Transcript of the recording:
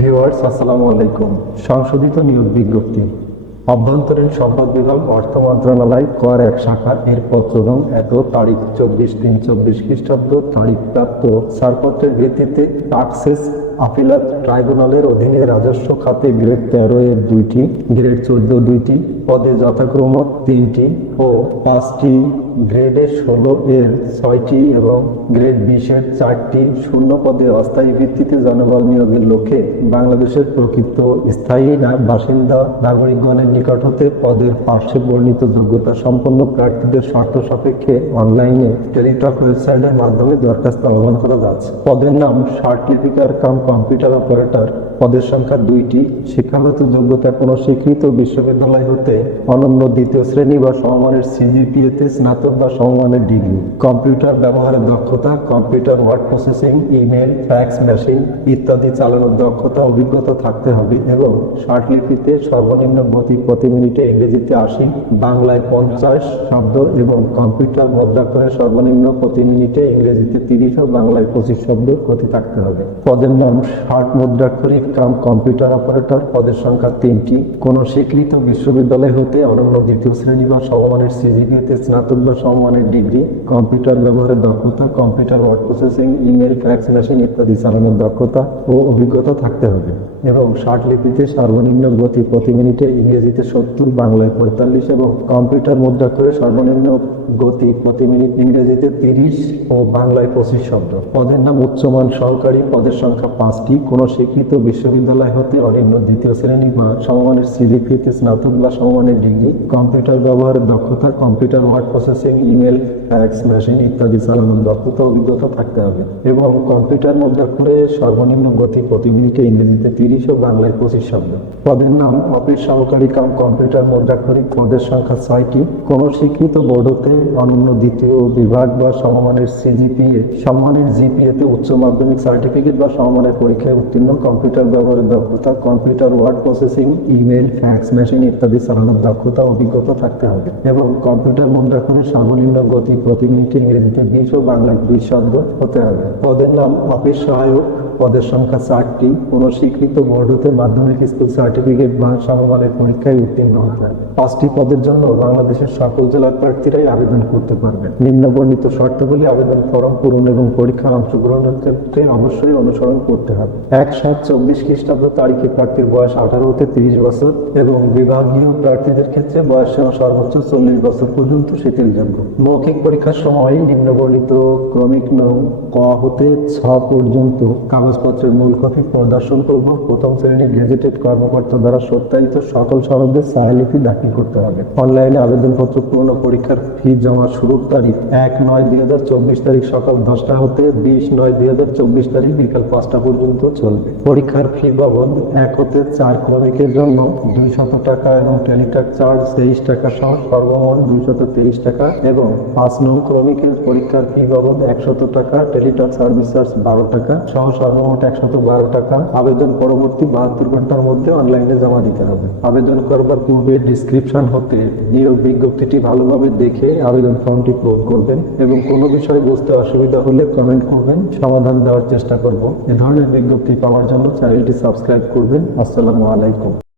Viewers, আসসালামু আলাইকুম। সংশোধিত নিয়োগ বিজ্ঞপ্তি। অভ্যন্তরীণ সম্পদ বিভাগ অর্থ মন্ত্রণালয় কর এক শাখা এর পত্ররং এত তারিখ চব্বিশ তিন চব্বিশ খ্রিস্টাব্দ তারিখ প্রাপ্ত ছাড়পত্রের ভিত্তিতে টাক্সেস ট্রাইব্যুনালের অধীনে রাজস্ব খাতে গ্রেড তেরো এর দুইটি, গ্রেড চোদ্দ দুইটি, পদে যথাক্রম তিনটি ও পাঁচটি গ্রেডের ষোলো এর ছয়টি এবং গ্রেড বিশের চারটি শূন্য পদে অস্থায়ী ভিত্তিতে জনবল নিয়োগের লক্ষ্যে বাংলাদেশের প্রকৃত স্থায়ী বাসিন্দা নাগরিকগণের নিকট হতে পদের পার্শ্বে বর্ণিত যোগ্যতা সম্পন্ন প্রার্থীদের শর্ত সাপেক্ষে অনলাইনে টেলিটক ওয়েবসাইটের মাধ্যমে দরখাস্ত আহ্বান করা যাচ্ছে। পদের নাম সার্টিফিকার কাম কম্পিউটার অপারেটর পদের সংখ্যা দুইটি। শিক্ষাগত যোগ্যতা কোনো স্বীকৃত বিশ্ববিদ্যালয় হতে অনন্য দ্বিতীয় শ্রেণি বা সমমানের সিজিপিএতে স্নাতক বা সমমানের ডিগ্রি। কম্পিউটার ব্যবহারের দক্ষতা, computer word processing, email, fax, machine ইত্যাদি চালানোর দক্ষতা, অভিজ্ঞতা থাকতে হবে এবং শার্টলিপিতে সর্বনিম্ন গতি প্রতি মিনিটে ইংরেজিতে আশি, বাংলায় পঞ্চাশ শব্দ এবং কম্পিউটার মুদ্রাক্ষরে সর্বনিম্ন প্রতি মিনিটে ইংরেজিতে তিরিশ ও বাংলায় পঁচিশ শব্দ গতি থাকতে হবে। পদের নাম ষাট মুদ্রাক্ষরিক কাম কম্পিউটার অপারেটর, পদের সংখ্যা তিনটি। কোন স্বীকৃত বিশ্ববিদ্যালয় হতে অনন্য দ্বিতীয় শ্রেণি বা সমমানের সিজিপিতে স্নাতক বা সমমানের ডিগ্রি, কম্পিউটার ব্যবহারের দক্ষতা, computer word processing, email fax machine ইত্যাদি চালানোর দক্ষতা ও অভিজ্ঞতা থাকতে হবে। এবং ষাট লিপিতে সর্বনিম্ন গতি প্রতি মিনিটে ইংরেজিতে সত্তর, বাংলায় পঁয়তাল্লিশ এবং কম্পিউটার মুদ্রাক্ষরে সর্বনিম্ন গতি প্রতি মিনিট ইংরেজিতে তিরিশ ও বাংলায় পঁচিশ শব্দ। পদের নাম উচ্চমান সহকারী, পদের সংখ্যা পাঁচটি, কোনো স্বীকৃত বিশ্ববিদ্যালয় হতে অনিম্ন দ্বিতীয় শ্রেণি বা সমমানের সিজিপিতে স্নাতক বা সমমানের ডিগ্রি, কম্পিউটার ব্যবহারের দক্ষতা, computer word processing, email, fax, machine ইত্যাদি চালানোর দক্ষতা অভিজ্ঞতা থাকতে হবে। এবং কম্পিউটার মুদ্রাক্ষরে সর্বনিম্ন গতি প্রতি মিনিটে ইংরেজিতে তিরিশ ও বাংলায় পঁচিশ শব্দ। পদের নাম অফিস সহকারী কাম কম্পিউটার মুদ্রাক্ষরিক পদের সংখ্যা ছয়টি। কোনো স্বীকৃত বোর্ড হতে অনন্য দ্বিতীয় বিভাগ বা সমমানের সিজিপিএ, সমমানের জিপিএতে উচ্চ মাধ্যমিক সার্টিফিকেট বা সমমানের পরীক্ষায় উত্তীর্ণ কম্পিউটার ব্যবহারের দক্ষতা computer word processing email fax machine ইত্যাদি চালানোর দক্ষতা, অভিজ্ঞতা থাকতে হবে। এবং কম্পিউটার মুদ্রাক্ষরের সর্বনিম্ন গতি প্রতিনিধি ইংরেজিতে বিশ ও বাংলায় বিশ শব্দ হতে হবে। পদের নাম অফিস সহায়ক পদের সংখ্যা চারটি। কোনো স্বীকৃত বোর্ড হতে মাধ্যমিক স্কুল সার্টিফিকেট বা সমমানের পরীক্ষায় উত্তীর্ণ হতে হবে। পাঁচটি পদের জন্য বাংলাদেশের সকল জেলার প্রার্থীরাই আবেদন করতে পারবেন। নিম্ন বর্ণিত শর্তাবলী আবেদন ফর্ম পূরণ এবং পরীক্ষায় অংশগ্রহণের ক্ষেত্রে অবশ্যই অনুসরণ করতে হবে। এক সাত চব্বিশ খ্রিস্টাব্দ তারিখে প্রার্থীর বয়স আঠারো হতে তিরিশ বছর এবং বিভাগীয় প্রার্থীদের ক্ষেত্রে বয়স সর্বোচ্চ চল্লিশ বছর পর্যন্ত শিথিলযোগ্য মৌখিক পরীক্ষার সময় নিম্নবর্ণিত ক্রমিক নং ক হতে ছ পর্যন্ত কাগজপত্রের মূল কপি প্রদর্শন করব। প্রথম শ্রেণির গেজেটেড কর্মকর্তা দ্বারা সত্যায়িত সকল সনদের সাহালিপি দাখিল করতে হবে। অনলাইনে আবেদনপত্র পূর্ণ পরীক্ষার ফি জমা শুরুর তারিখ এক নয় দুই হাজার চব্বিশ তারিখ সকাল দশটা হতে বিশ নয় দুই হাজার চব্বিশ তারিখ বিকাল পাঁচটা পর্যন্ত চলবে। পরীক্ষার ফি বাবদ এক হতে চার ক্রমিকের জন্য দুই শত টাকা এবং টেলিটাক চার্জ তেইশ টাকা সহ সর্বমোট দুই শত তেইশ টাকা এবং পাঁচ নং ক্রমিকের পরীক্ষার ফি বাবদ একশত টাকা, টেলিটক সার্ভিস চার্জ বারো টাকা সহ সর্বমোট একশত বারো টাকা। আবেদন পরবর্তী বাহাত্তর ঘণ্টার মধ্যে অনলাইনে জমা দিতে হবে। আবেদন করবার পূর্বে ডিসক্রিপশন হতে নিয়োগ বিজ্ঞপ্তিটি ভালোভাবে দেখে আবেদন ফর্মটি পূরণ করবেন এবং কোনো বিষয়ে বুঝতে অসুবিধা হলে কমেন্ট করবেন, সমাধান দেওয়ার চেষ্টা করব। এ ধরনের বিজ্ঞপ্তি পাওয়ার জন্য চ্যানেলটি সাবস্ক্রাইব করবেন। আসসালামু আলাইকুম।